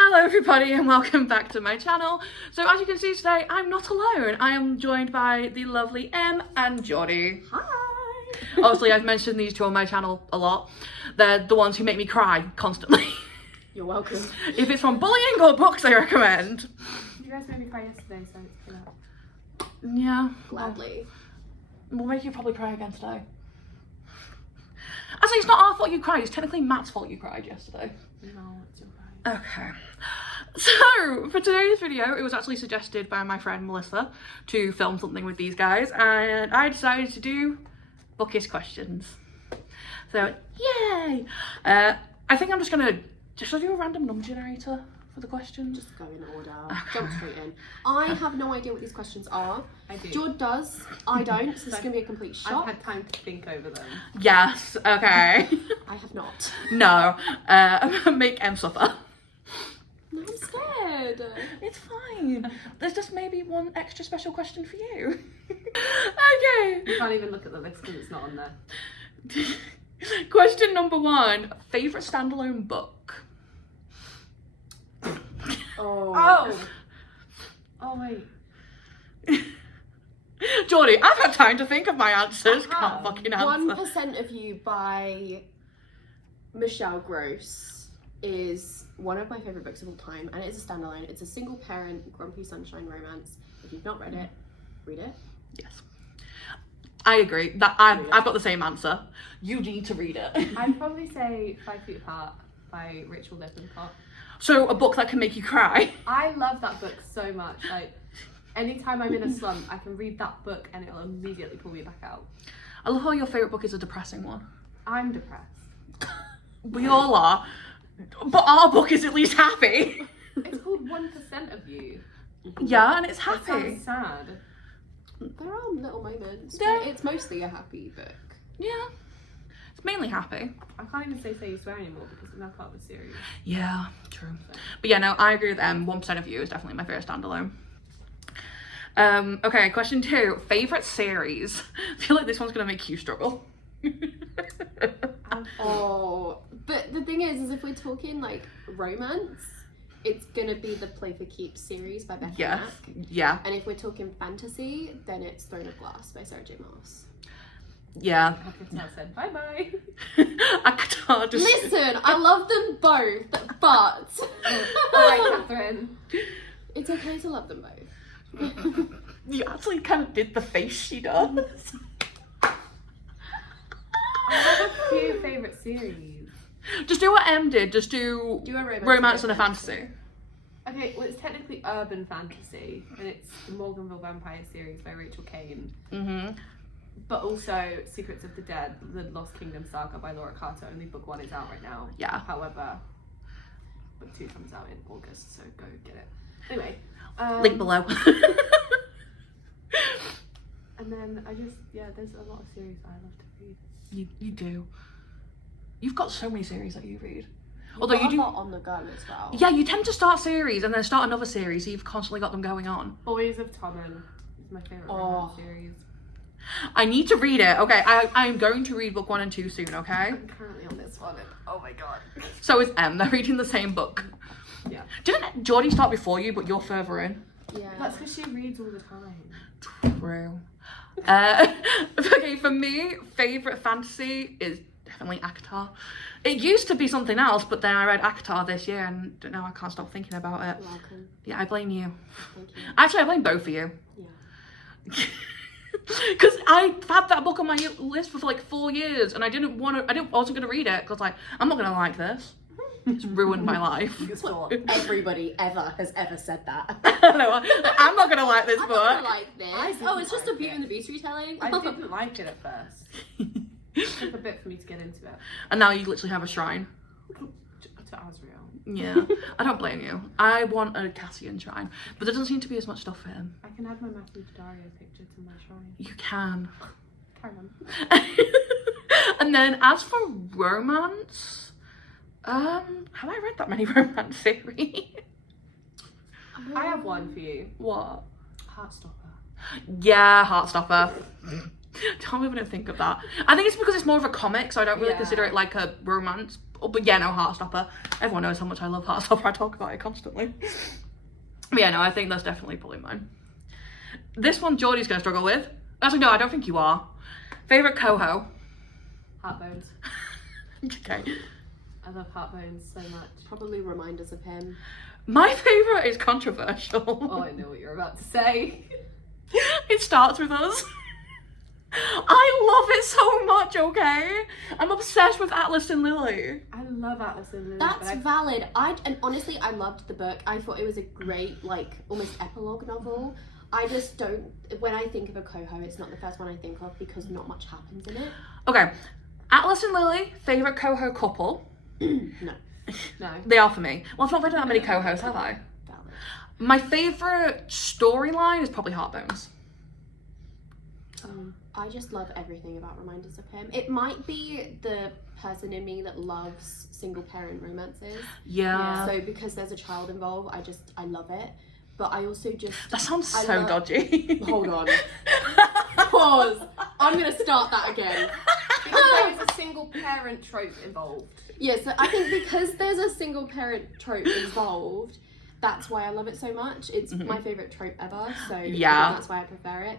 Hello everybody and welcome back to my channel. So as you can see today, I'm not alone. I am joined by the lovely Em and Jordi. Hi! Obviously I've mentioned these two on my channel a lot. They're the ones who make me cry constantly. You're welcome. If it's from bullying or books, I recommend. You guys made me cry yesterday, so it's good out. Yeah. Gladly. We'll make you probably cry again today. Actually, it's not our fault you cried. It's technically Matt's fault you cried yesterday. No, it's alright. Okay. So, for today's video, it was actually suggested by my friend Melissa to film something with these guys, and I decided to do Bookish questions. So, yay! I think I'm just gonna do a random number generator for the questions. Just go in order. Okay. Jump straight in. I have no idea what these questions are. I do. Jord does. I don't. So this is going to be a complete I've shock. had time to think over them. Yes, okay. I have not. No, make Em suffer. No, I'm scared. It's fine. There's just maybe one extra special question for you. Okay. You can't even look at the list because it's not on there. Question number 1. Favourite standalone book? Oh. Oh wait. Jordi, I've had time to think of my answers. I Can't have. fucking answer. 1% of You by Michelle Gross is one of my favourite books of all time, and it's a standalone. It's a single parent grumpy sunshine romance. If you've not read it, read it. Yes. I agree. That I've got the same answer. You need to read it. I'd probably say 5 Feet Apart by Rachel Lippincott. So, a book that can make you cry. I love that book so much. Like, anytime I'm in a slump, I can read that book and it'll immediately pull me back out. I love how your favourite book is a depressing one. I'm depressed. We all are. But our book is at least happy. It's called 1% of You. Yeah, and it's It happy. sounds sad. There are little moments, Yeah. but it's mostly a happy book. Yeah. It's mainly happy. I can't even say You Swear anymore because it's now part of the series. Yeah, true. But yeah, no, I agree with them. 1% of You is definitely my favourite standalone. Okay, question 2. Favourite series? I feel like this one's going to make you struggle. Oh, but the thing is if we're talking like romance, it's gonna be the Play for Keeps series by Beth Yes. Mack. Yeah. And if we're talking fantasy, then it's Throne of Glass by Sarah J. Maas. Yeah. It's now said bye bye. I can't just... Listen, I love them both, but Alright, Catherine. it's okay to love them both. You actually kind of did the face she does. I have a few favourite series. Just do what Em did. Just do Do a romance and a fantasy. Okay, well it's technically urban fantasy, and it's the Morganville Vampire series by Rachel Kane. Mm-hmm. But also Secrets of the Dead, the Lost Kingdom saga by Laura Carter. Only book 1 is out right now. Yeah. However, book 2 comes out in August, so go get it. Anyway. Link below. And then there's a lot of series I love to read. You do. You've got so many series that you read. Although you do. a lot on the go as well. Yeah, you tend to start series and then start another series, so you've constantly got them going on. Boys of Tommen is my favourite romance series. I need to read it. Okay, I'm going to read book 1 and 2 soon, okay? I'm currently on this one, and oh my god. So is Em. They're reading the same book. Yeah. Didn't Jordi start before you, but you're further in? Yeah. That's because she reads all the time. True. Okay, for me, favourite fantasy is definitely ACOTAR. It used to be something else, but then I read ACOTAR this year and now I can't stop thinking about it. You're welcome. Yeah, I blame you. Thank you. Actually, I blame both of you. Yeah. Because I've had that book on my list for like 4 years and I wasn't going to read it because I'm not going to like this. It's ruined my life. That's what everybody has ever said that. No, I'm not going to like this I'm book. not gonna like this. I didn't Oh, it's just a like Beauty it. and the Beast retelling. I didn't like it at first. It took a bit for me to get into it. And now you literally have a shrine. To Asriel. Yeah, I don't blame you. I want a Cassian shrine, but there doesn't seem to be as much stuff for him. I can add my Matthew Dario picture to my shrine. You can. Carry on. And then as for romance, have I read that many romance series? I have one for you. What? Heartstopper. Yeah, Heartstopper. Can't even think of that. I think it's because it's more of a comic, so I don't really consider it like a romance But yeah, no, Heartstopper. Everyone knows how much I love Heartstopper. I talk about it constantly. But yeah, no, I think that's definitely probably mine. This one Jordy's going to struggle with. Actually, no, I don't think you are. Favourite coho? Heartbones. Okay. I love Heartbones so much. Probably Reminders of Him. My favourite is controversial. Oh, I know what you're about to say. It Starts With Us. I love it so much, okay? I'm obsessed with Atlas and Lily. I love Atlas and Lily. That's valid. And honestly, I loved the book. I thought it was a great, like, almost epilogue novel. I just don't, when I think of a coho, it's not the first one I think of because not much happens in it. Okay, Atlas and Lily, favourite coho couple? No. No. They are for me. Well, I've not read that many cohos, have I? Valid. My favourite storyline is probably Heartbones. I just love everything about Reminders of Him. It might be the person in me that loves single parent romances. Yeah. So because there's a child involved, I love it. But I also just... That sounds so dodgy. Hold on. Pause. I'm going to start that again. Because there is a single parent trope involved. Yeah, so I think because there's a single parent trope involved, that's why I love it so much. It's my favourite trope ever, so yeah, that's why I prefer it.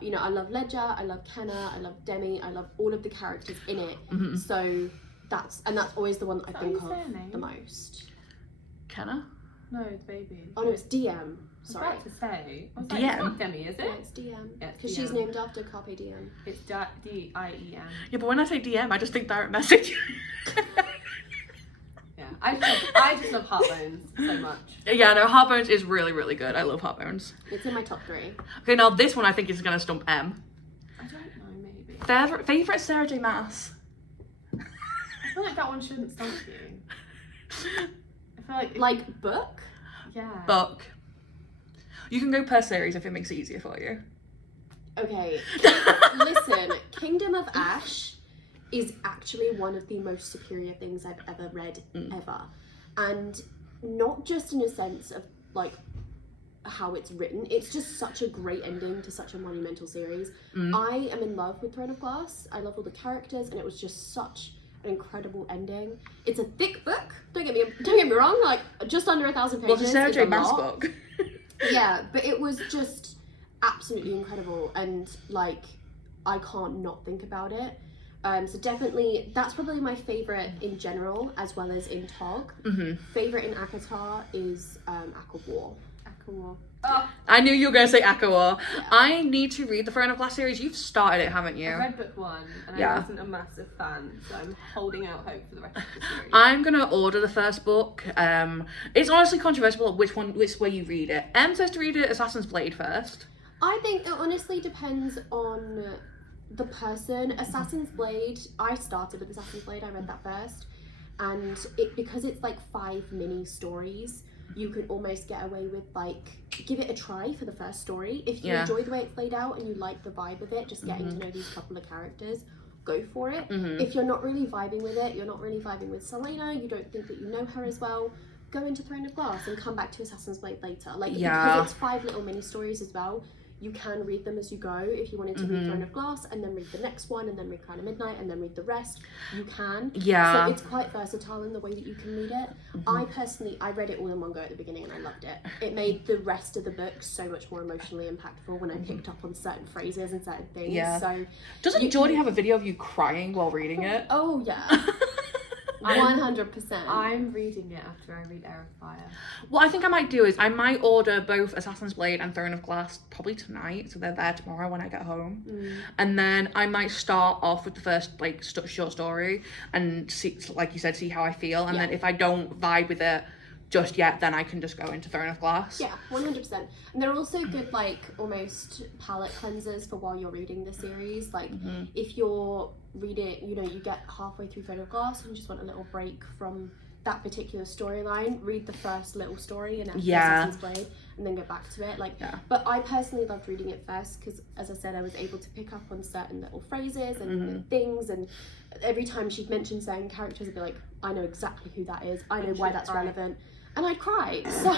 You know, I love Ledger, I love Kenna, I love Demi, I love all of the characters in it. So that's always the one that I think of the most. Kenna? No, the baby. Oh no, it's DM. Sorry. I was about to say. I was like, DM? it's not Demi, is it? Yeah, it's DM. Yeah, Because she's named after Carpe Diem. It's D-I-E-M. Yeah, but when I say DM, I just think direct message. Yeah, I just love Heartbones so much. Yeah, no, Heartbones is really, really good. I love Heartbones. It's in my top 3. Okay, now this one I think is going to stump Em. I don't know, maybe. Favourite Sarah J Maas? I feel like that one shouldn't stump you. I feel like book? Yeah. Book. You can go per series if it makes it easier for you. Okay. Listen, Kingdom of Ash is actually one of the most superior things I've ever read, ever. And not just in a sense of, like, how it's written. It's just such a great ending to such a monumental series. I am in love with Throne of Glass. I love all the characters, and it was just such an incredible ending. It's a thick book. Don't get me wrong. Like, just under 1,000 pages. Well, it's a Sarah J is a Maas lot. book. Yeah, but it was just absolutely incredible, and like I can't not think about it. So definitely, that's probably my favourite in general, as well as in Tog. Favourite in Akatar is Aquawar. Aquawar. Oh, I knew you were going to say Aquawar. Yeah. I need to read the Throne of Glass series. You've started it, haven't you? I read book 1 and I wasn't a massive fan, so I'm holding out hope for the rest of the series. I'm going to order the first book. It's honestly controversial which way you read it. Em says to read it Assassin's Blade first. I think it honestly depends on the person. Assassin's Blade, I started with Assassin's Blade, I read that first. And because it's like 5 mini stories, you can almost get away with, like, give it a try for the first story. If you enjoy the way it's laid out and you like the vibe of it, just getting to know these couple of characters, go for it. If you're not really vibing with it, you're not really vibing with Selena, you don't think that you know her as well, go into Throne of Glass and come back to Assassin's Blade later. Like, because it's 5 little mini stories as well, you can read them as you go. If you wanted to read Throne of Glass and then read the next one and then read Crown of Midnight and then read the rest, you can. Yeah. So it's quite versatile in the way that you can read it. I read it all in one go at the beginning and I loved it. It made the rest of the book so much more emotionally impactful when I picked up on certain phrases and certain things. Yeah. So Doesn't Jordi have a video of you crying while reading it? Oh yeah. 100%. I'm reading it after I read Air of Fire. What I think I might do is I might order both Assassin's Blade and Throne of Glass probably tonight, so they're there tomorrow when I get home. And then I might start off with the first like short story and see, like you said, see how I feel. And then if I don't vibe with it just yet, then I can just go into Throne of Glass. Yeah, 100%. And they're also good, like, almost palette cleansers for while you're reading the series. Like, if you're reading, you know, you get halfway through Throne of Glass and you just want a little break from that particular storyline, read the first little story in Assassin's Blade and then get back to it. Like, but I personally loved reading it first because, as I said, I was able to pick up on certain little phrases and things, and every time she'd mention certain characters, I'd be like, I know exactly who that is, I know why that's relevant. And I'd cry. So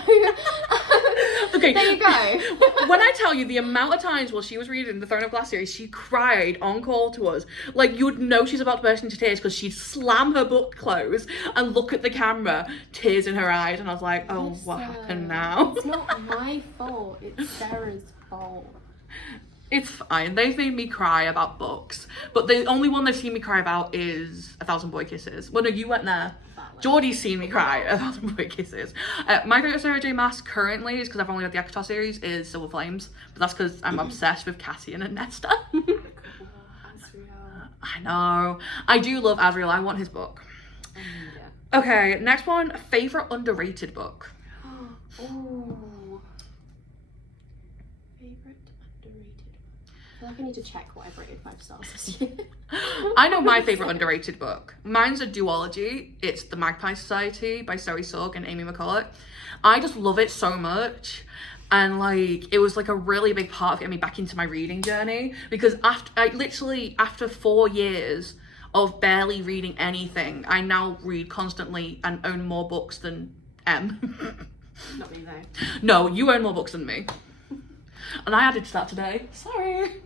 Okay. There you go. When I tell you the amount of times while she was reading the Throne of Glass series, she cried on call to us. Like, you would know she's about to burst into tears because she'd slam her book closed and look at the camera, tears in her eyes. And I was like, oh, what happened now? It's not my fault. It's Sarah's fault. It's fine. They've made me cry about books. But the only one they've seen me cry about is A Thousand Boy Kisses. Well, no, you weren't there. Jordi's seen me cry at A Thousand Boy Kisses. My favourite Sarah J Maas currently is because I've only read the ACOTAR series is Silver Flames. But that's because I'm obsessed with Cassian and Nesta. I know. I do love Asriel. I want his book. Okay, next one. Favourite underrated book. Oh. Favorite underrated. I feel like I need to check what I've rated 5 stars this year. I know my favourite underrated book. Mine's a duology. It's The Magpie Society by Zoe Sugg and Amy McCulloch. I just love it so much. And like, it was like a really big part of getting me back into my reading journey because after 4 years of barely reading anything, I now read constantly and own more books than Em. Not me though. No, you own more books than me. And I added to that today. Sorry.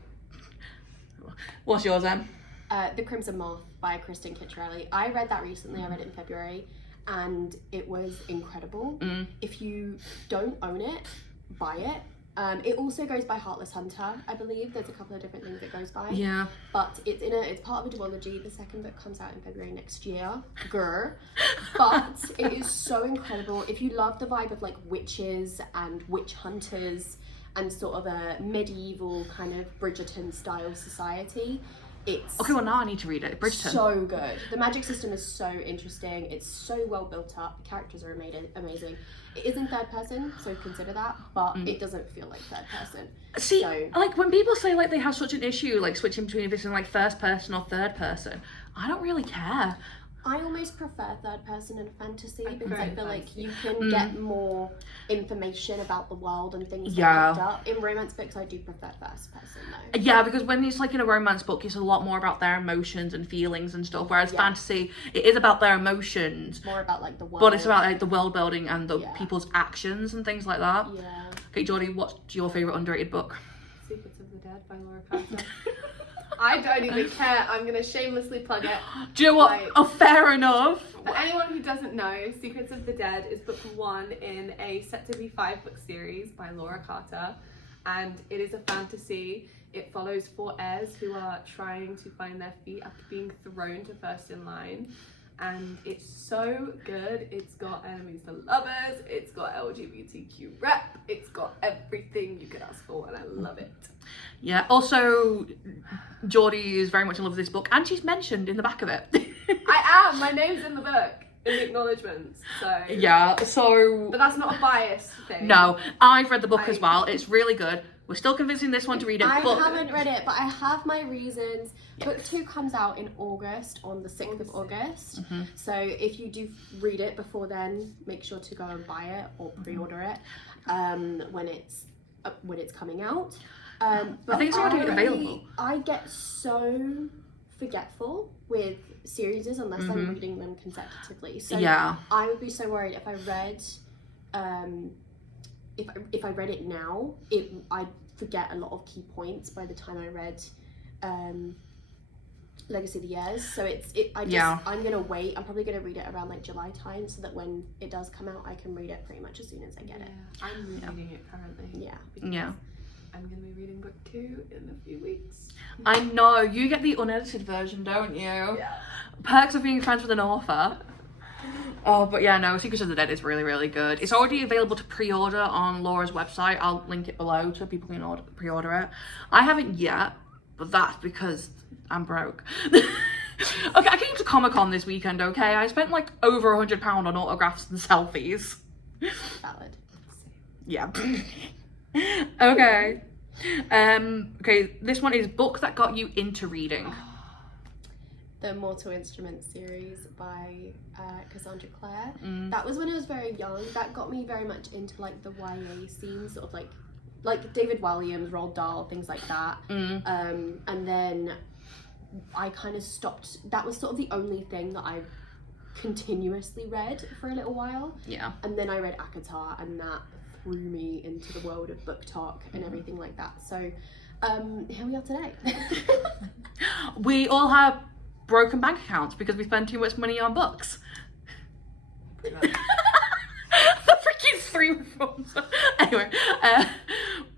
What's yours, Em? The Crimson Moth by Kristen Kitcherelli. I read that recently. I read it in February and it was incredible. If you don't own it, buy it. It also goes by Heartless Hunter, I believe. There's a couple of different things it goes by. Yeah. But it's part of a duology. The second book comes out in February next year. Grr. But it is so incredible. If you love the vibe of like witches and witch hunters and sort of a medieval kind of Bridgerton style society, it's Okay, well now I need to read it. Bridgerton. so good. The magic system is so interesting. It's so well built up. The characters are amazing. It is in third person, so consider that, but it doesn't feel like third person. See, So- like when people say like they have such an issue like switching between if it's in like first person or third person, I don't really care. I almost prefer third person in fantasy because prefer I feel like fantasy. you can get more information about the world and things Yeah. like that. In romance books, I do prefer first person though. Yeah, because when it's like in a romance book, it's a lot more about their emotions and feelings and stuff. Whereas Yeah. fantasy, it is about their emotions, It's more about like the world. but it's about like the world building and the Yeah. people's actions and things like that. Yeah. Okay, Jordi, what's your favourite underrated book? Secrets of the Dead by Laura Carter. I don't even care. I'm gonna shamelessly plug it. Do you know what? Right. Oh, fair enough. For anyone who doesn't know, Secrets of the Dead is book 1 in a set to be 5-book series by Laura Carter, and it is a fantasy. It follows 4 heirs who are trying to find their feet after being thrown to first in line, and it's so good. It's got enemies to lovers, it's got LGBTQ rep, it's got everything you could ask for, and I love it. Yeah. Also, Jordi is very much in love with this book, and she's mentioned in the back of it. I am. My name's in the book in the acknowledgements. So Yeah. So. but that's not a biased thing. No, I've read the book as well. It's really good. We're still convincing this one to read it, I but haven't read it, but I have my reasons. Book 2 comes out in August, on the 6th of August. So if you do read it before then, make sure to go and buy it or pre-order it when it's coming out. But I think it's already available. I get so forgetful with series unless I'm reading them consecutively. So Yeah. I would be so worried if I read if I read it now, I'd forget a lot of key points by the time I read Legacy of the Years. So I'm gonna wait. I'm probably gonna read it around like July time, so that when it does come out, I can read it pretty much as soon as I get it. I'm reading it currently. Yeah. Yeah. I'm gonna be reading book 2 in a few weeks. I know you get the unedited version, don't you? Yeah. Perks of being friends with an author. Oh, but yeah, no, Secrets of the Dead is really, really good. It's already available to pre-order on Laura's website. I'll link it below so people can pre-order it. I haven't yet, but that's because I'm broke. Okay, I came to Comic-Con this weekend, okay? I spent like over £100 on autographs and selfies. Valid. Yeah. Okay. Okay, this one is book that got you into reading. The Mortal Instruments series by Cassandra Clare. That was when I was very young. That got me very much into like the YA scene, sort of like David Walliams, Roald Dahl, things like that. And then I kind of stopped. That was sort of the only thing that I continuously read for a little while. Yeah. And then I read ACOTAR, and that threw me into the world of book talk and everything like that. So here we are today. We all have broken bank accounts because we spend too much money on books. The freaking 3 reforms. Anyway,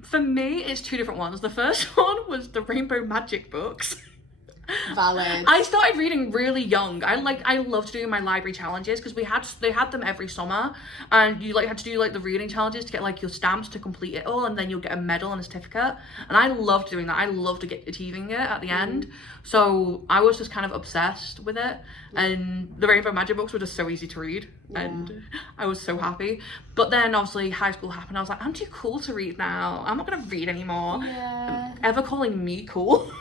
for me, it's 2 different ones. The first one was the Rainbow Magic books. Valid. I started reading really young. I loved doing my library challenges because they had them every summer, and you like had to do like the reading challenges to get like your stamps to complete it all, and then you'll get a medal and a certificate. And I loved doing that. I loved achieving it at the end. So I was just kind of obsessed with it. And the Rainbow Magic books were just so easy to read, and I was so happy. But then obviously high school happened. I was like, I'm too cool to read now. I'm not gonna read anymore. Yeah. Ever calling me cool?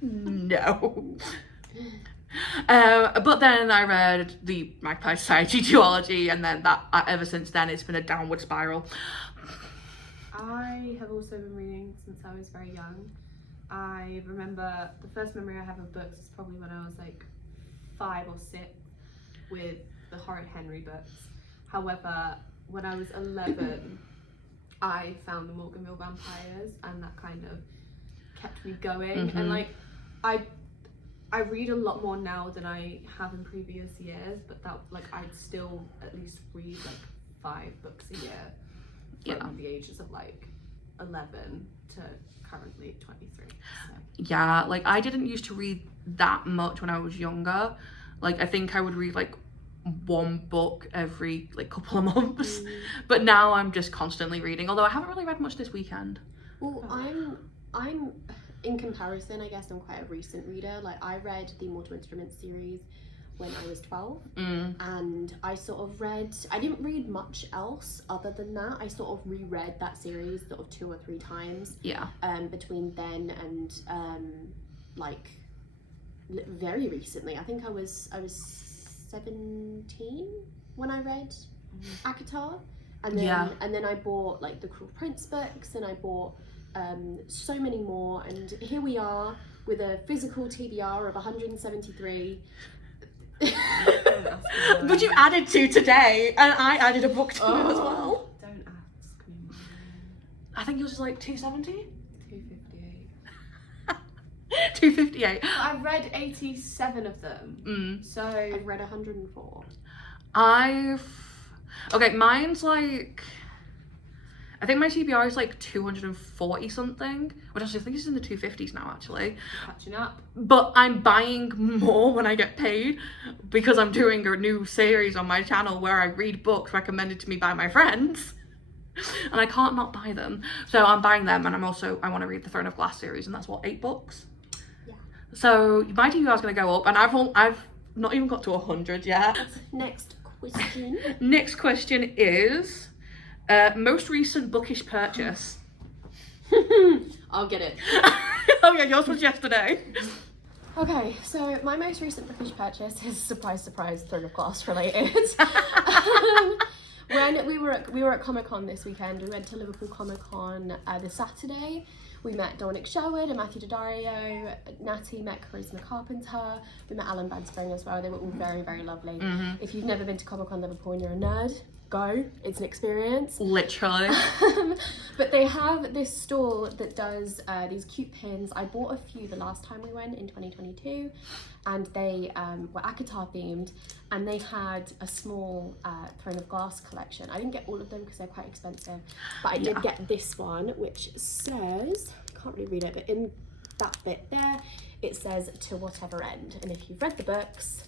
No. But then I read the Magpie Society duology, and then that ever since then it's been a downward spiral. I have also been reading since I was very young. I remember the first memory I have of books is probably when I was like 5 or 6 with the Horrid Henry books. However, when I was 11, I found the Morganville Vampires, and that kind of kept me going. And like I read a lot more now than I have in previous years, but that like I'd still at least read like 5 books a year from the ages of like 11 to currently 23. So. Yeah, like I didn't used to read that much when I was younger. Like I think I would read like 1 book every like couple of months, but now I'm just constantly reading, although I haven't really read much this weekend. Well, I'm in comparison, I guess I'm quite a recent reader. Like I read the Mortal Instruments series when I was 12, and I sort of I didn't read much else other than that. I sort of reread that series sort of 2 or 3 times. Yeah. Between then and like very recently. I think I was 17 when I read ACOTAR, and then I bought like the Cruel Prince books, and I bought so many more, and here we are with a physical TBR of 173. But you added 2 today, and I added a book to it as well. Don't ask me. I think yours was like 270? 258. 258. I've read 87 of them. So I've read 104. Okay, mine's like, I think my TBR is like 240 something, which actually I think is in the 250s now actually. catching up. But I'm buying more when I get paid because I'm doing a new series on my channel where I read books recommended to me by my friends. And I can't not buy them. So I'm buying them, and I want to read the Throne of Glass series, and that's what, 8 books? Yeah. So my TBR is going to go up, and I've not even got to 100 yet. Next question. Next question is most recent bookish purchase. I'll get it. Oh yeah, yours was yesterday. Okay, so my most recent bookish purchase is surprise, Throne of Glass related. When we were at Comic-Con this weekend, we went to Liverpool Comic-Con this Saturday. We met Dominic Sherwood and Matthew Daddario. Natty met Charisma Carpenter. We met Alan Banspring as well. They were all very, very lovely. If you've never been to Comic-Con Liverpool and you're a nerd, go. It's an experience. Literally. But they have this store that does these cute pins. I bought a few the last time we went in 2022, and they were ACOTAR themed, and they had a small Throne of Glass collection. I didn't get all of them because they're quite expensive, but I did get this one, which says, I can't really read it, but in that bit there, it says "to whatever end." And if you've read the books,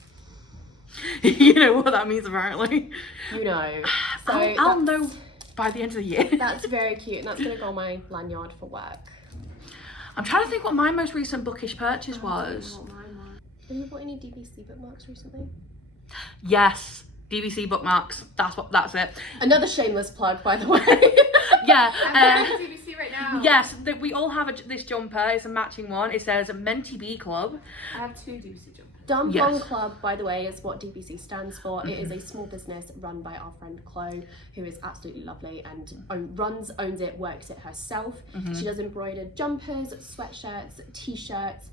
you know what that means apparently. you know. So I'll know by the end of the year. That's very cute, and that's going to go on my lanyard for work. I'm trying to think what my most recent bookish purchase was. Have you bought any DVC bookmarks recently? Yes, DVC bookmarks. That's it. Another shameless plug, by the way. Yeah. I'm wearing BBC right now. Yes, we all have this jumper. It's a matching one. It says Menti Bee Club. I have 2 BBC jumpers. Dumb Yes. Bong Club, by the way, is what DBC stands for. It is a small business run by our friend Chloe, who is absolutely lovely and owns it, works it herself. She does embroidered jumpers, sweatshirts, t-shirts,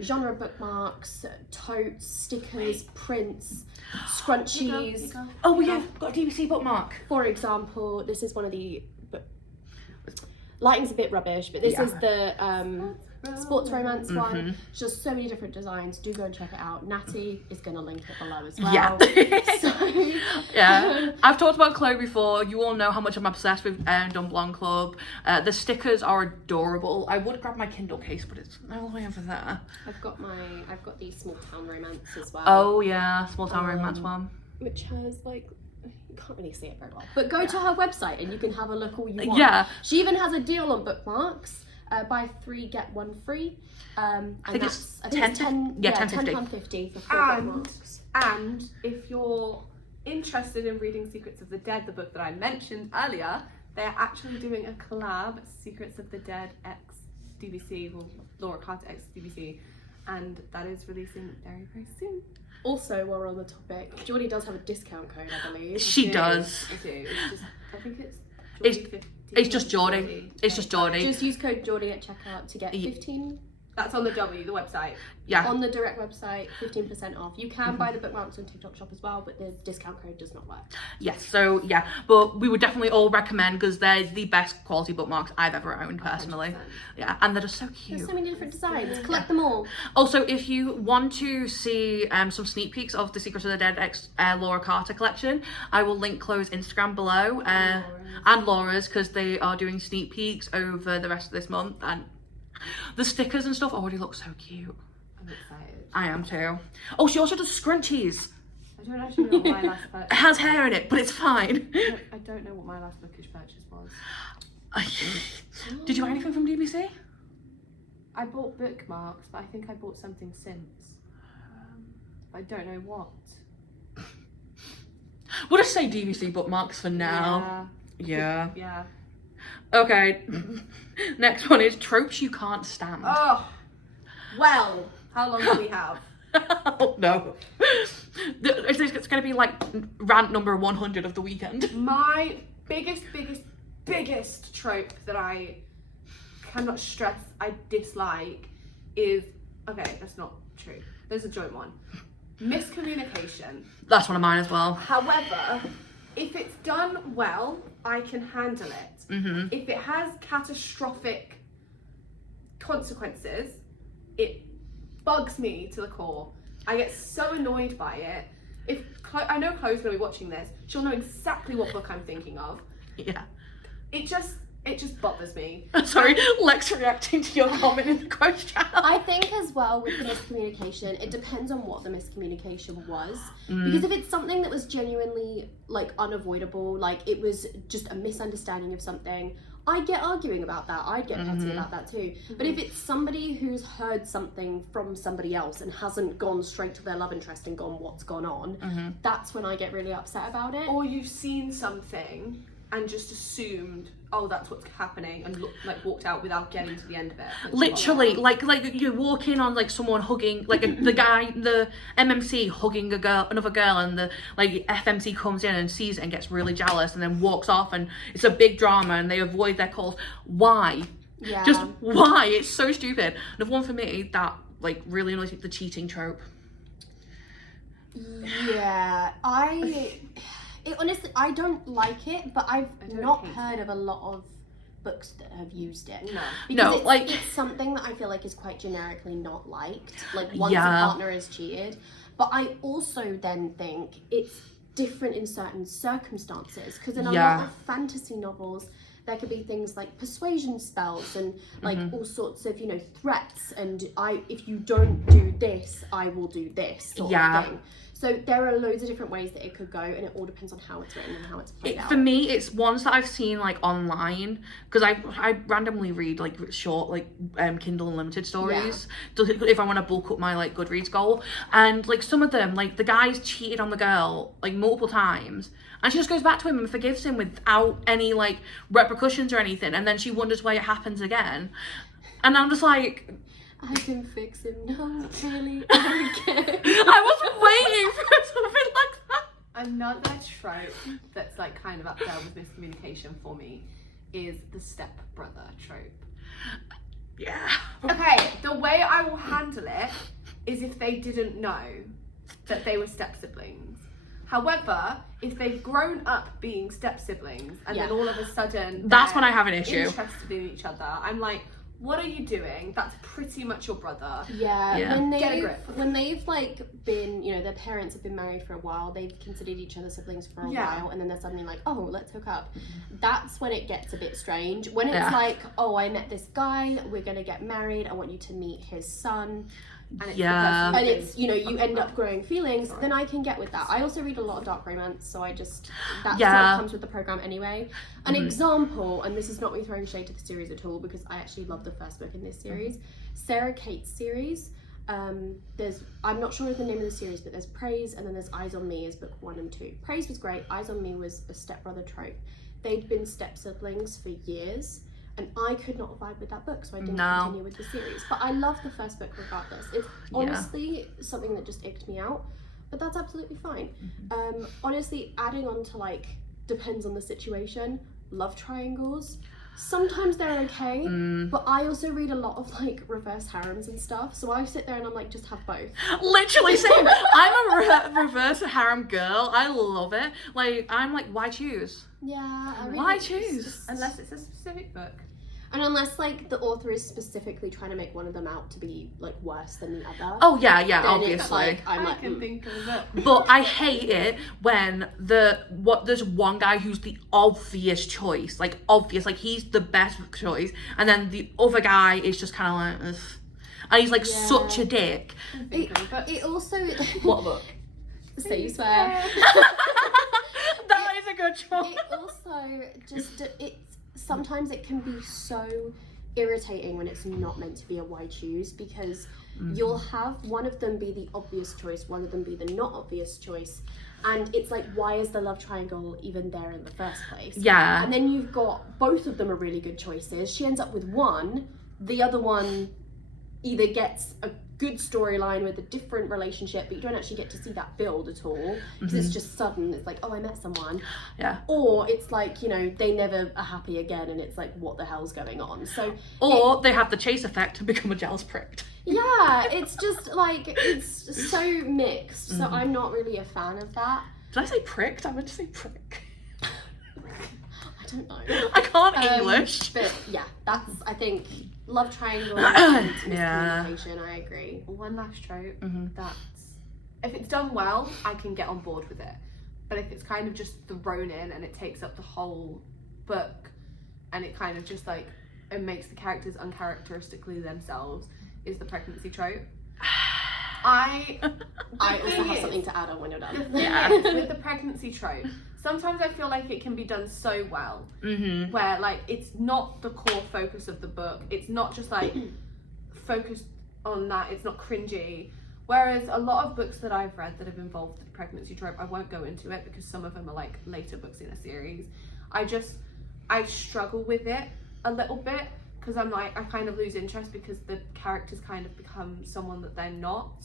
genre bookmarks, totes, stickers, prints, scrunchies. Oh, we have got a DVC bookmark. For example, this is one of the Lighting's a bit rubbish, but this Yeah. is the sports romance one. Just so many different designs. Do go and check it out. Natty is going to link it below as well. Yeah. So, yeah. I've talked about Chloe before. You all know how much I'm obsessed with Dumb Blonde Club. The stickers are adorable. I would grab my Kindle case, but it's all the way over there. I've got the small town romance as well. Oh yeah, Small Town Romance one. Which has like, you can't really see it very well, but go to her website and you can have a look all you want. Yeah. She even has a deal on bookmarks. Buy 3 get 1 free. I think it's £10.50 for 4 bookmarks. And if you're interested in reading Secrets of the Dead, the book that I mentioned earlier, they're actually doing a collab, Secrets of the Dead X DBC, or Laura Carter X DBC, and that is releasing very, very soon. Also, while we're on the topic, Jordi does have a discount code, I believe. She does. I do. It's just, I think it's It's- Jordi 15. It's just Jordi. It's just Jordi. Just use code Jordi at checkout to get 15 That's on the website. Yeah. on the direct website, 15% off. You can buy the bookmarks on TikTok shop as well, but the discount code does not work. Yes. So yeah, but we would definitely all recommend because they're the best quality bookmarks I've ever owned personally. 100%. Yeah, and they're just so cute. There's so many different designs. Collect them all. Also, if you want to see some sneak peeks of the Secrets of the Dead X Laura Carter collection, I will link Chloe's Instagram below and Laura's because they are doing sneak peeks over the rest of this month, and the stickers and stuff already look so cute. I'm excited. I am too. Oh, she also does scrunchies. I don't actually know what my last purchase It has hair in it, but it's fine. I don't know what my last Bookish purchase was. Did you buy anything from DBC? I bought bookmarks, but I think I bought something since. I don't know what. We'll just say DBC bookmarks for now. Yeah. Yeah. Okay. Next one is tropes you can't stand. Oh, well, how long do we have? Oh no. It's going to be like rant number 100 of the weekend. My biggest trope that I cannot stress I dislike is, okay, that's not true. There's a joint one. Miscommunication. That's one of mine as well. However, if it's done well, I can handle it. Mm-hmm. If it has catastrophic consequences, it bugs me to the core. I get so annoyed by it. If I know Chloe's gonna be watching this, she'll know exactly what book I'm thinking of. Yeah. It just bothers me. Sorry, Lex reacting to your comment in the question. I think as well with the miscommunication, it depends on what the miscommunication was. Because if it's something that was genuinely like unavoidable, like it was just a misunderstanding of something, I'd get arguing about that. I'd get petty about that too. But if it's somebody who's heard something from somebody else and hasn't gone straight to their love interest and gone, what's gone on, that's when I get really upset about it. Or you've seen something and just assumed, oh, that's what's happening, and walked out without getting to the end of it. Literally, like you walk in on like someone hugging, like the MMC hugging another girl, and the like FMC comes in and sees it and gets really jealous, and then walks off, and it's a big drama, and they avoid their calls. Why? Yeah. Just why? It's so stupid. And the one for me that like really annoys me, the cheating trope. Yeah, honestly, I don't like it, but I've not heard of a lot of books that have used it. No. Because No, it's something that I feel like is quite generically not liked. Like once a partner is cheated. But I also then think it's different in certain circumstances. Because in a lot of fantasy novels, there could be things like persuasion spells and like all sorts of, threats. And if you don't do this, I will do this sort of thing. So there are loads of different ways that it could go, and it all depends on how it's written and how it's played out. For me, it's ones that I've seen like online, because I randomly read like short like Kindle Unlimited stories if I want to bulk up my like Goodreads goal, and like some of them, like the guy's cheated on the girl like multiple times, and she just goes back to him and forgives him without any like repercussions or anything, and then she wonders why it happens again, and I'm just like, I can fix him. No, really. I I was waiting for something like that. Another trope that's like kind of up there with miscommunication for me is the stepbrother trope. Yeah. Okay, the way I will handle it is if they didn't know that they were step siblings. However, if they've grown up being step siblings and then all of a sudden that's when I have an issue. Interested in each other, I'm like, what are you doing? That's pretty much your brother. Yeah. Get a grip. When they've like been, you know, their parents have been married for a while, they've considered each other siblings for a while, and then they're suddenly like, oh, let's hook up. That's when it gets a bit strange. When it's like, oh, I met this guy, we're gonna get married, I want you to meet his son. And it's and it's, you know, you end up growing feelings, then I can get with that. I also read a lot of dark romance, so I just, that's what comes with the program anyway. An example, and this is not me throwing shade to the series at all, because I actually love the first book in this series, Sarah Kate's series. There's, I'm not sure of the name of the series, but there's Praise, and then there's Eyes on Me is book 1 and 2. Praise was great, Eyes on Me was a stepbrother trope. They'd been step siblings for years, and I could not vibe with that book, so I didn't continue with the series. But I love the first book regardless. It's honestly something that just icked me out, but that's absolutely fine. Honestly, adding on to like, depends on the situation, love triangles. Sometimes they're okay, but I also read a lot of like reverse harems and stuff, so I sit there and I'm like, just have both. Literally same. I'm a reverse harem girl. I love it. Like, I'm like, why choose? Yeah. Why choose? Unless it's a specific book. And unless like the author is specifically trying to make one of them out to be like worse than the other. Oh yeah, then obviously. It's like, I can think of it. But I hate it when there's one guy who's the obvious choice, like obvious, like he's the best choice, and then the other guy is just kind of like, ugh. And he's like such a dick. It also What book? So you swear. That is a good choice. It also just sometimes it can be so irritating when it's not meant to be a why choose, because you'll have one of them be the obvious choice, one of them be the not obvious choice, and it's like, why is the love triangle even there in the first place? Yeah. And then you've got both of them are really good choices. She ends up with one, the other one either gets a good storyline with a different relationship, but you don't actually get to see that build at all, because it's just sudden. It's like, oh, I met someone. Yeah. Or it's like, you know, they never are happy again, and it's like, what the hell's going on? So Or they have the chase effect and become a jealous prick. yeah, it's just like, it's so mixed. So I'm not really a fan of that. Did I say pricked? I meant to say prick. I don't know. I can't English. But yeah, that's, I think, love triangle and Yeah. miscommunication, I agree. One last trope that's, if it's done well, I can get on board with it. But if it's kind of just thrown in and it takes up the whole book, and it kind of just like, it makes the characters uncharacteristically themselves, is the pregnancy trope. I also have something to add on when you're The done. thing is, with the pregnancy trope, sometimes I feel like it can be done so well, where like it's not the core focus of the book. It's not just like focused on that. It's not cringy. Whereas a lot of books that I've read that have involved the pregnancy trope, I won't go into it because some of them are like later books in a series. I struggle with it a little bit, because I'm like, I kind of lose interest because the characters kind of become someone that they're not.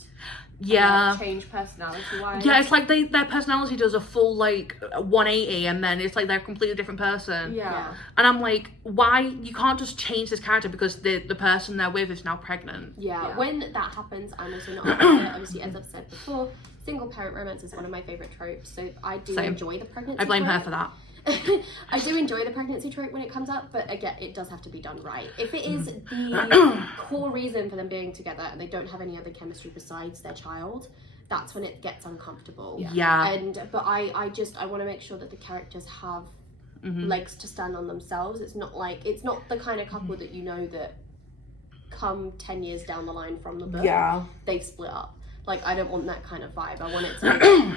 Yeah. And, like, change personality-wise. Yeah, it's like their personality does a full like 180, and then it's like they're a completely different person. Yeah. And I'm like, why? You can't just change this character because the person they're with is now pregnant. Yeah, when that happens, I'm also not into it. Obviously, as I've said before, single parent romance is one of my favourite tropes, so I do enjoy the pregnancy I blame her trope. for that. I do enjoy the pregnancy trope when it comes up, but again, it does have to be done right. If it is the core reason for them being together and they don't have any other chemistry besides their child, that's when it gets uncomfortable. Yeah. But I want to make sure that the characters have legs to stand on themselves. It's not the kind of couple that you know that come 10 years down the line from the book, they've split up. Like, I don't want that kind of vibe. I want it to be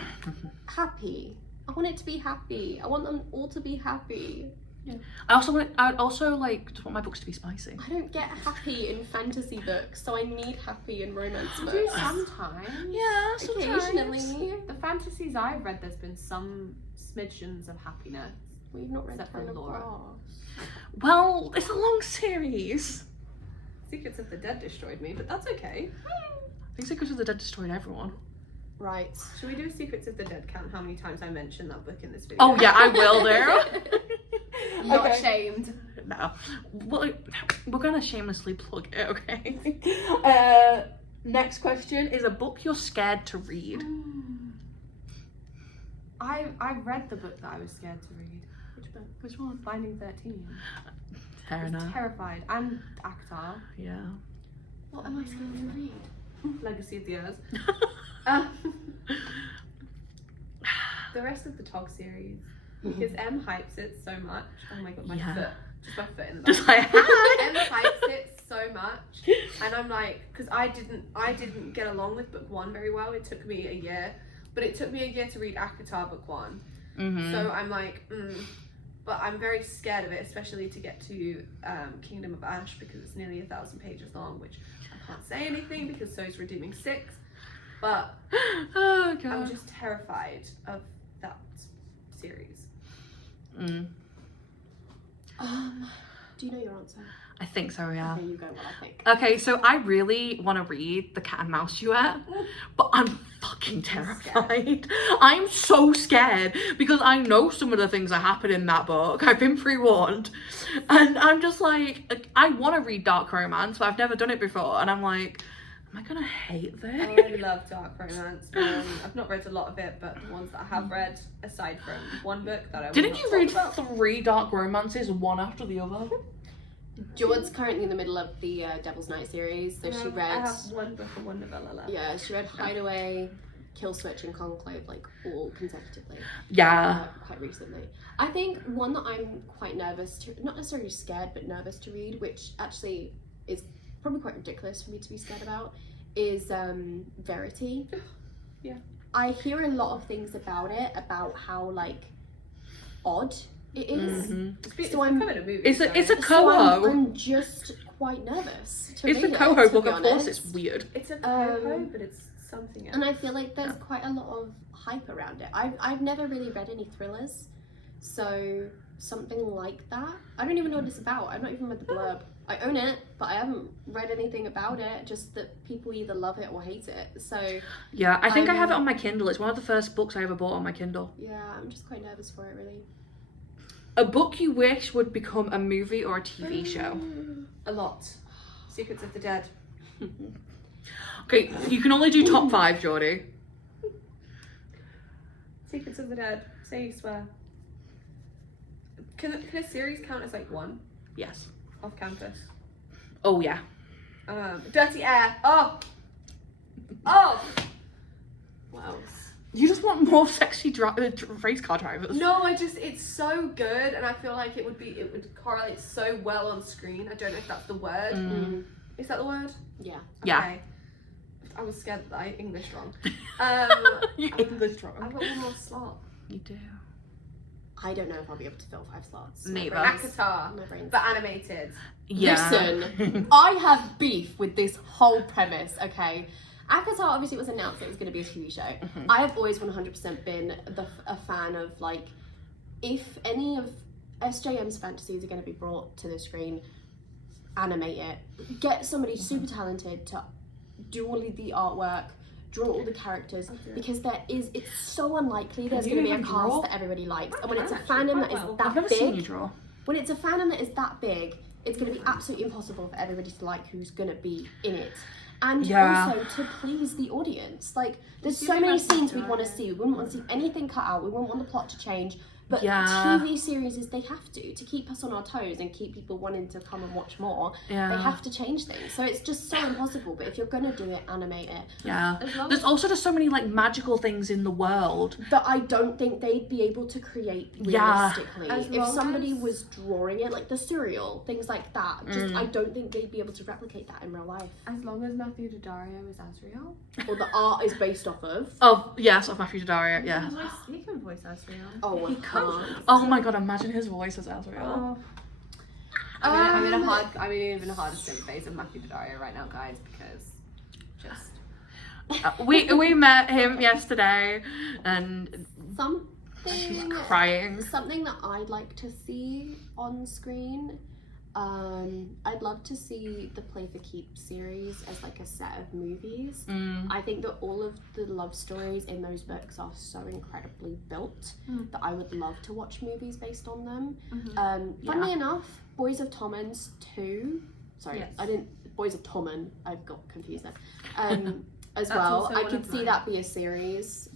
happy. I want it to be happy. I want them all to be happy. Yeah. I also just want my books to be spicy. I don't get happy in fantasy books, so I need happy in romance I books. do sometimes. Yeah, sometimes. Occasionally. The fantasies I've read, there's been some smidgens of happiness. We've not read Except for Throne of Laura. Glass. Well, it's a long series. Secrets of the Dead destroyed me, but that's okay. I think Secrets of the Dead destroyed everyone. Right. Should we do a Secrets of the Dead count? How many times I mentioned that book in this video? Oh yeah, I will do. Not Okay. ashamed. No. Well, we're gonna shamelessly plug it, okay? Next question is a book you're scared to read. I've read the book that I was scared to read. Which book? Which one? Finding 13. Fair I was enough. terrified. And Akatar. Yeah. What am I scared to read? Legacy of the Earth. The rest of the Tog series. Because Em hypes it so much. Oh my god, my foot. Just my foot in the back. Just like, hi. Em hypes it so much. And I'm like, because I didn't get along with book 1 very well. It took me a year. But it took me a year to read Akatar book 1. Mm-hmm. So I'm like, but I'm very scared of it, especially to get to Kingdom of Ash, because it's nearly 1,000 pages long, which I can't say anything because so is Redeeming 6. But Oh god. I'm just terrified of that series. Do you know your answer? I think so, yeah. Okay, you go what I think. Okay, so I really want to read The Cat and Mouse Duet, but I'm fucking terrified. I'm so scared because I know some of the things that happen in that book. I've been pre-warned. And I'm just like, I want to read dark romance, but I've never done it before. And I'm like, am I going to hate this? I love dark romance. I've not read a lot of it, but the ones that I have read, aside from one book that I will Didn't not you talk read about. 3 dark romances, one after the other? Jord's currently in the middle of the Devil's Night series, so she read. I have one book and one novella left. Yeah, she read Hideaway, Kill Switch, and Conclave like all consecutively. Yeah. Quite recently. I think one that I'm quite nervous to, not necessarily scared, but nervous to read, which actually is probably quite ridiculous for me to be scared about, is Verity. Yeah. I hear a lot of things about it, about how like odd it is. It's So I'm- becoming a movie. It's a So coho. I'm just quite nervous to It's read the it, coho to book, be of course honest. it's weird. It's a coho, but it's something else. And I feel like there's quite a lot of hype around it. I've never really read any thrillers, so something like that. I don't even know what it's about. I've not even read the blurb. I own it, but I haven't read anything about it. Just that people either love it or hate it. So Yeah, I think I have it on my Kindle. It's one of the first books I ever bought on my Kindle. yeah, I'm just quite nervous for it, really. A book you wish would become a movie or a TV show? A lot. Secrets of the Dead. Okay, you can only do top 5, Jordi. Secrets of the Dead. Say you swear. Can a series count as like one Yes. off campus? Oh, yeah. Dirty Air. Oh. What else? You just want more sexy race car drivers. No, it's so good, and I feel like it would correlate so well on screen. I don't know if that's the word. Is that the word? Yeah. Yeah. Okay. I was scared that I English wrong. You English I've wrong. got one more slot. You do. I don't know if I'll be able to fill 5 slots. Neither. Akatar, My brain's... but animated. Yeah. Listen, I have beef with this whole premise, okay? Akatar obviously was announced that it was going to be a TV show. I have always 100% been a fan of, like, if any of SJM's fantasies are going to be brought to the screen, animate it. Get somebody super talented to do all of the artwork, draw all the characters, because it's so unlikely there's going to be a even cast draw? that everybody likes. And when it's a Actually, fandom that quite is well. I've that never seen you big, draw. when it's a fandom that is that big, it's going to be absolutely impossible for everybody to like who's going to be in it. And Yeah. also to please the audience. Like, there's You so do many have to scenes we'd draw want to it. see. We wouldn't want to see anything cut out. We wouldn't want the plot to change. But Yeah. TV series is they have to keep us on our toes and keep people wanting to come and watch more. Yeah. They have to change things. So it's just so impossible. But if you're going to do it, animate it. Yeah. As long There's as also just so many like magical things in the world. But I don't think they'd be able to create Yeah. realistically. As If long somebody as- was drawing it, like the cereal, things like that, just I don't think they'd be able to replicate that in real life. as long as Matthew Daddario is Azrael. Or the art is based off of. Oh, yes, of Matthew Daddario, yeah. He can voice Azrael. Oh, He I can't. can't. Oh my god, imagine his voice as Azrael. Oh. I'm in even a hard sync phase of Matthew Daddario right now, guys, because just We met him yesterday and she's Something crying. Something that I'd like to see on screen. I'd love to see the Play for Keeps series as like a set of movies. I think that all of the love stories in those books are so incredibly built that I would love to watch movies based on them. Funnily enough, Boys of Tommen's 2. Sorry, Yes. I didn't. Boys of Tommen. I've got confused there. as That's well. also I one could of see mine. that be a series,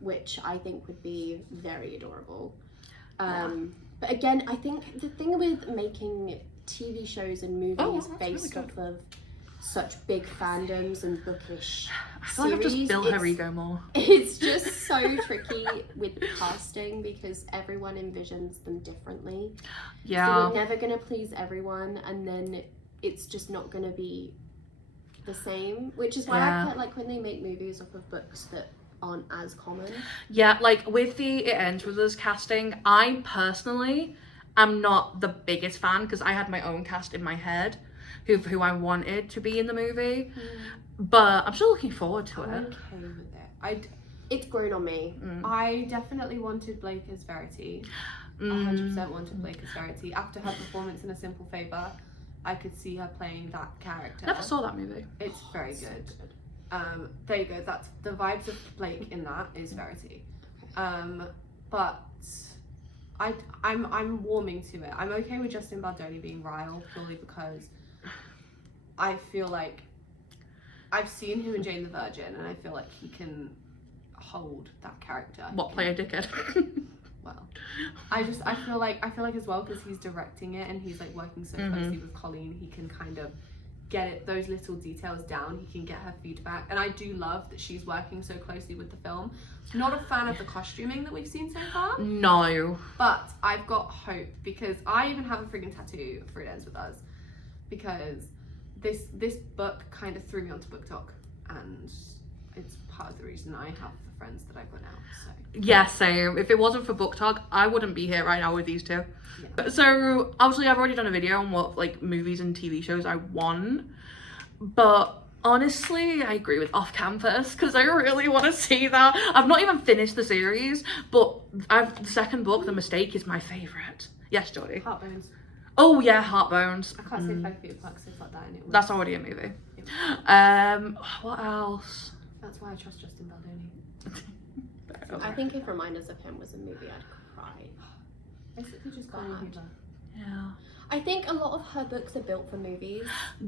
which I think would be very adorable. But again, I think the thing with making TV shows and movies that's based really off of such big fandoms and bookish I feel like I've just series, built her it's- ego more. It's just so tricky with casting because everyone envisions them differently. So Yeah. we're never going to please everyone, and then it's just not going to be the same, which is why Yeah. I quite like when they make movies off of books that aren't as common. Yeah, like with the It Ends With Us casting, I personally am not the biggest fan because I had my own cast in my head who I wanted to be in the movie. But I'm still looking forward to I'm it. okay with it. It's grown on me. I definitely wanted Blake as Verity. 100% wanted Blake as Verity. After her performance in A Simple Favor, I could see her playing that character. Never saw that movie. It's very good. There you go. That's the vibes of Blake in that is Verity. But I'm warming to it. I'm okay with Justin Baldoni being Ryle purely because I feel like I've seen him in Jane the Virgin, and I feel like he can hold that character. What, play a dickhead? Well, I feel like as well, because he's directing it and he's like working so closely with Colleen, he can kind of get those little details down. He can get her feedback, and I do love that she's working so closely with the film. Not a fan of the costuming that we've seen so far, No. but I've got hope because I even have a friggin' tattoo for It Ends With Us, because this book kind of threw me onto BookTok, and it's part of the reason I have the friends that I've got now. So Yeah, same. If it wasn't for Book Talk, I wouldn't be here right now with these two. Yeah. So, obviously, I've already done a video on what, like, movies and TV shows I want. But, honestly, I agree with Off Campus, because I really want to see that. I've not even finished the series, but the second book, The Mistake, is my favourite. Yes, Jordi? Heartbones. Oh, yeah, Heartbones. I can't say 5 feet apart because I thought that, and it was. That's already a movie. What else? That's why I trust Justin Baldoni. I think if Reminders of Him was a movie, I'd cry. Basically, just Colleen God. Hoover. Yeah. I think a lot of her books are built for movies.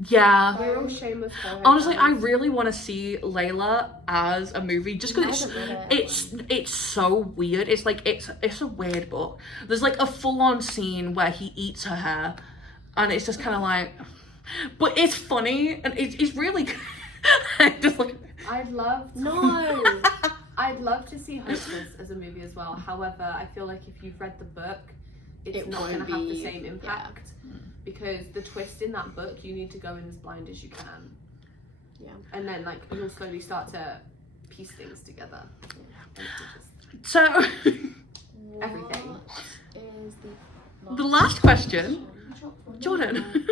Yeah. We're all shameless for her. Honestly, I fans. really want to see Layla as a movie just because I haven't read it. it's so weird. It's like it's a weird book. There's like a full-on scene where he eats her hair, and it's just kind of like, but it's funny and it's really just like I'd love. No. I'd love to see Hopeless as a movie as well. However, I feel like if you've read the book, it's It not won't going to have the be- same impact. Because the twist in that book, you need to go in as blind as you can. Yeah. And then, like, you'll slowly start to piece things together. And it's just so. Everything. What is The last question, Jordan.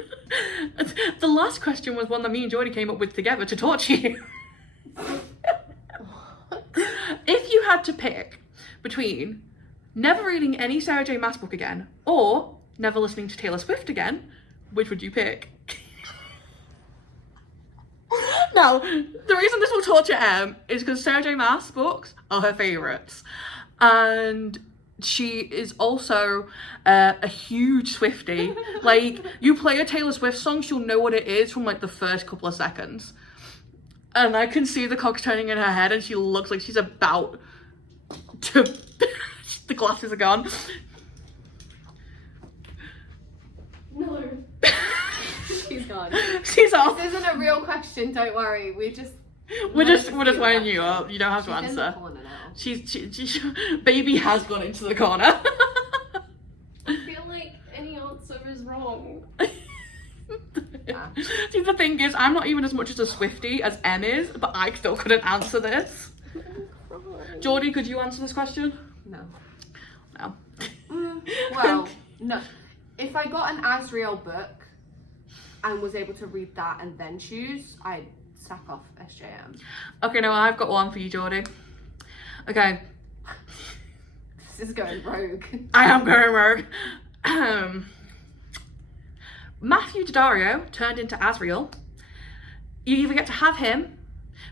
The last question was one that me and Jordy came up with together to torture you. If you had to pick between never reading any Sarah J Maas book again or never listening to Taylor Swift again, which would you pick? Now, the reason this will torture Em is because Sarah J Maas books are her favourites. And she is also a huge Swiftie. Like, you play a Taylor Swift song, she'll know what it is from like the first couple of seconds. And I can see the cogs turning in her head and she looks like she's about to... The glasses are gone. No. She's gone. She's off. This isn't a real question, don't worry. We're just weighing you up. You don't have to She's in the answer. corner now. She's baby has gone into the corner. I feel like any answer is wrong. See, the thing is, I'm not even as much as a Swiftie as Em is, but I still couldn't answer this. Jordy, could you answer this question? No. No. Well, no. If I got an Asriel book and was able to read that and then choose, I'd sack off SJM. Okay, no, I've got one for you, Jordy. Okay, This is going rogue. I am going rogue. Matthew Daddario turned into Asriel. You either get to have him,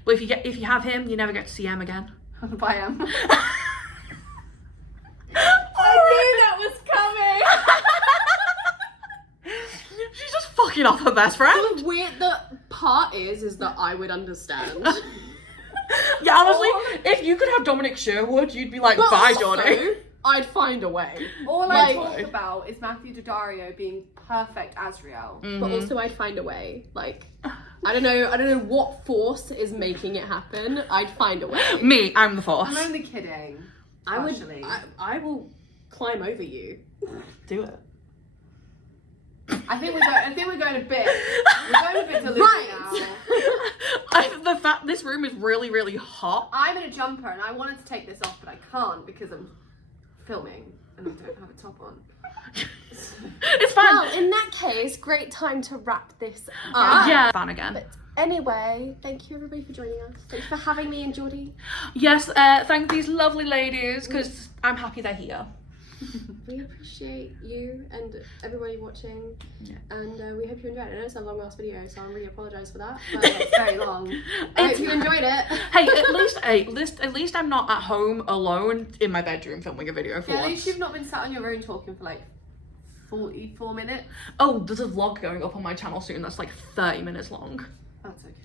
but if you have him, you never get to see him again. Bye, Em. I knew that was coming. She's just fucking off her best friend. The part is that I would understand. Yeah, honestly, if you could have Dominic Sherwood, you'd be like, But bye, also, Jordi. I'd find a way. All Like- I talk about is Matthew Daddario being perfect Azriel. But also I'd find a way. Like, I don't know what force is making it happen. I'd find a way. Me, I'm the force. I'm only kidding. I would. Partially. I will climb over you. Do it. I think we're going a bit. We're going a bit delusional Right. now. The fact this room is really, really hot. I'm in a jumper and I wanted to take this off, but I can't because I'm filming and I don't have a top on. It's fine. Well, in that case, great time to wrap this up. Yeah. Fun again. But anyway, thank you everybody for joining us. Thanks for having me and Jordi. Yes, thank these lovely ladies, because I'm happy they're here. We appreciate you and everybody watching, and we hope you enjoyed it. I know it's a long last video, so I really apologise for that. But It's very long. I hope you enjoyed it. Hey, at least I'm not at home alone in my bedroom filming a video for Yeah, at once. least you've not been sat on your own talking for like 44 minutes. Oh, there's a vlog going up on my channel soon that's like 30 minutes long. That's okay.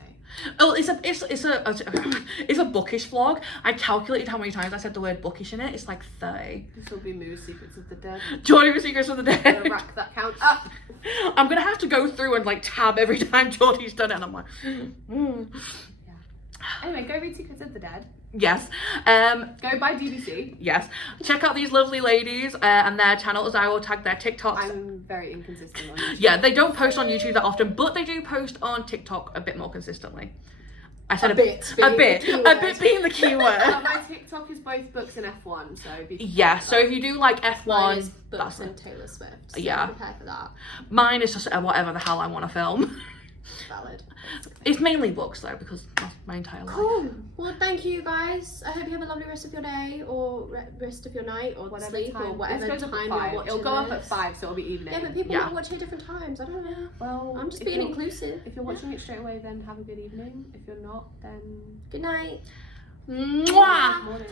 Oh, it's a Bookish vlog. I calculated how many times I said the word Bookish in it. It's like 30. This will be Movie Secrets of the Dead. Jordi with Secrets of the I'm gonna Dead. rack that count up. I'm gonna have to go through and like tab every time Jordi's done it, and I'm like, Anyway, go read Secrets of the Dead. yes. Go buy DVC. Yes. Check out these lovely ladies and their channels. I will tag their TikToks. I'm very inconsistent on YouTube. Yeah, they don't post on YouTube that often, but they do post on TikTok a bit more consistently. I said A bit being the keyword. My TikTok is both books and F1, so be Yeah, so if you do like Mine F1, is books that's and it. Taylor Swift. So Yeah. prepare for that. Mine is just whatever the hell I want to film. Valid. It's mainly books though, because that's my entire life. Cool. Well, thank you guys. I hope you have a lovely rest of your day, or rest of your night, or whatever sleep, time. or whatever This goes time up at 5. you're watching. It'll go up at this. 5, so it'll be evening. Yeah, but people Yeah. might watch it at different times. I don't know. Well, I'm just if being you're- inclusive. If you're watching it straight away, then have a good evening. If you're not, then Good night. Mwah! morning.